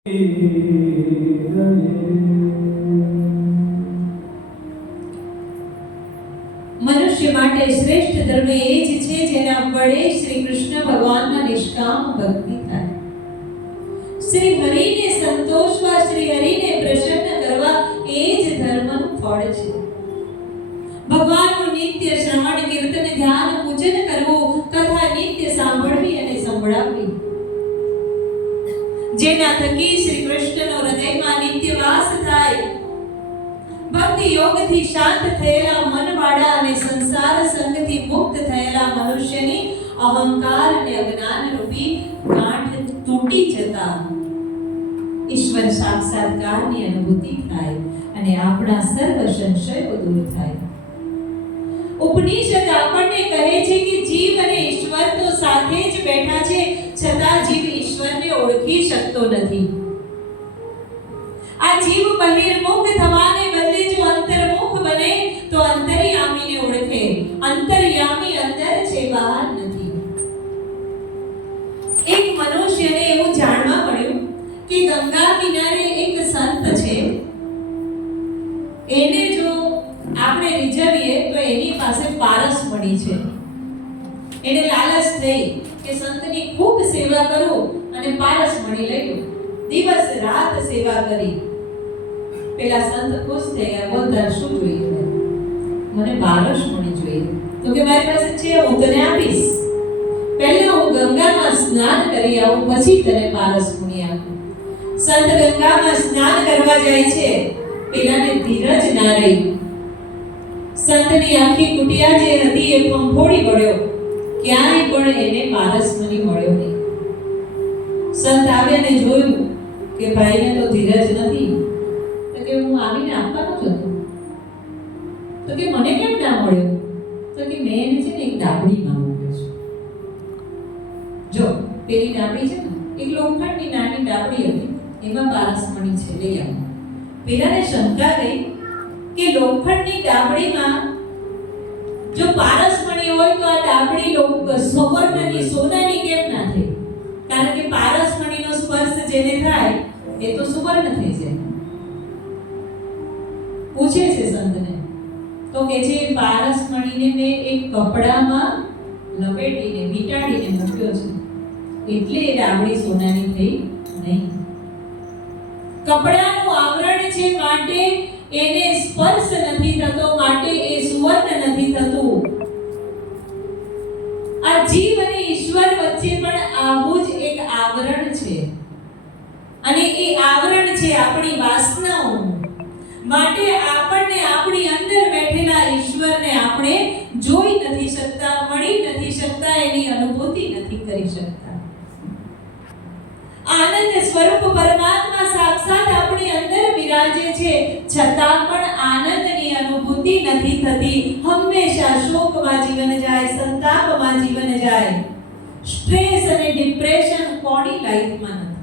મનુષ્ય માટે શ્રેષ્ઠ ધર્મ એ જ છે જેના વડે શ્રી કૃષ્ણ ભગવાનના નિષ્કામ ભક્તિ થાય. શ્રી હરિને સંતોષવા, શ્રી હરિને પ્રસન્ન કરવા એ જ ધર્મનું ફળ છે. ભગવાનનું નિત્ય શ્રવણ, કીર્તન, ધ્યાન, પૂજન કરવું, કથા નિત્ય સાંભળવી અને સંભળાવવી, જેના થકી શ્રી કૃષ્ણનો હૃદયમાં નિત્ય વાસ થાય. ભક્તિ યોગથી શાંત થયેલા મનવાળા અને સંસાર સંગથી મુક્ત થયેલા મનુષ્યની અહંકાર અને અજ્ઞાન રૂપી ગાંઠ તૂટી જતા ઈશ્વર સાક્ષાત્કારની અનુભૂતિ થાય અને આપણા સર્વ સંશયો દૂર થાય. ઉપનિષદ આપણને કહે છે કે જીવ અને ઈશ્વર તો સાથે જ બેઠા છે, છતાં જીવ ઈશ્વરને ઓળખી શકતો નથી. આ જીવ બહિર્મુખ થવાને બદલે જો અંતર્મુખ બને તો અંતર્યામીને ઓળખે. અંતર્યામી અંદર છે, બહાર નથી. એક મનુષ્યને એવું જાણવા મળ્યું કે ગંગા કિનારે એક સંત છે. એને જો આપણે રીઝવીએ તો એની પાસે પારસ મળી છે. એને લાલચ થઈ કે સંતની ખૂબ સેવા કરું અને પારસ મળી લઉં. દિવસ રાત સેવા કરી. પેલા સંત ખુશ થઈ ગયા, બોલતા શું જોઈએ? મને પારસ મળી જોઈએ. તો કે મારી પાસે છે, હું તને આપીશ. પહેલા હું ગંગામાં સ્નાન કરી આવું, પછી તને પારસ મળી આપું. સંત ગંગામાં સ્નાન કરવા જાય છે. પેલાને ધીરજ ના રહી. સંતની આખી કુટિયા જે હતી એ પંખોડી પડ્યો, ક્યાંય પણ એને પારસ મળી મળ્યો નહીં. સંત આવ્યા ને જોયું કે ભાઈને તો ધીરજ નથી. તો કે હું આવીને આપવાનો જ હતો. તો કે મને કેમ ના મળ્યો? તો કે મેં એને છે ને એક ડાબડીમાં મૂક્યો છે. જો પેલી ડાબડી છે ને, એક લોખંડની નાની ડાબડી હતી, એમાં પારસ મળી છે, લઈ આવો. પેલાને શંકા ગઈ કે લોખંડની ડાબડીમાં જો પારસમણી હોય તો આ ડાબડી સુવર્ણની, સોનાની કેમ ના થઈ? કારણ કે પારસમણીનો સ્પર્શ જેને થાય એ તો સુવર્ણ થઈ જાય. પૂછે છે સંતને, તો કે છે પારસમણીને મેં એક કપડામાં લપેટીને વીંટાળીને મૂક્યો છે, એટલે એ ડાબડી સોનાની થઈ નહીં. કપડાનું આવરણ છે માટે એને સ્પર્શ નથી થતો, માટે એ સુવર્ણ નથી થતું. આ જીવ અને ઈશ્વર વચ્ચે પણ આવું જ એક આવરણ છે, અને એ આવરણ છે આપણી વાસનાઓ. માટે આપણને આપણી અંદર બેઠેલા ઈશ્વરને આપણે જોઈ નથી શકતા, મળી નથી શકતા, એની અનુભૂતિ નથી કરી શકતા. આનંદ સ્વરૂપ પરમાત્મા સાક્ષાત આપણી અંદર વિરાજે છે, છતાં પણ આનંદની અનુભૂતિ નથી થતી. હંમેશા શોકમાં જીવન જાય, સંતાપમાં જીવન જાય. સ્ટ્રેસ અને ડિપ્રેશન કોની લાઈફમાં નથી?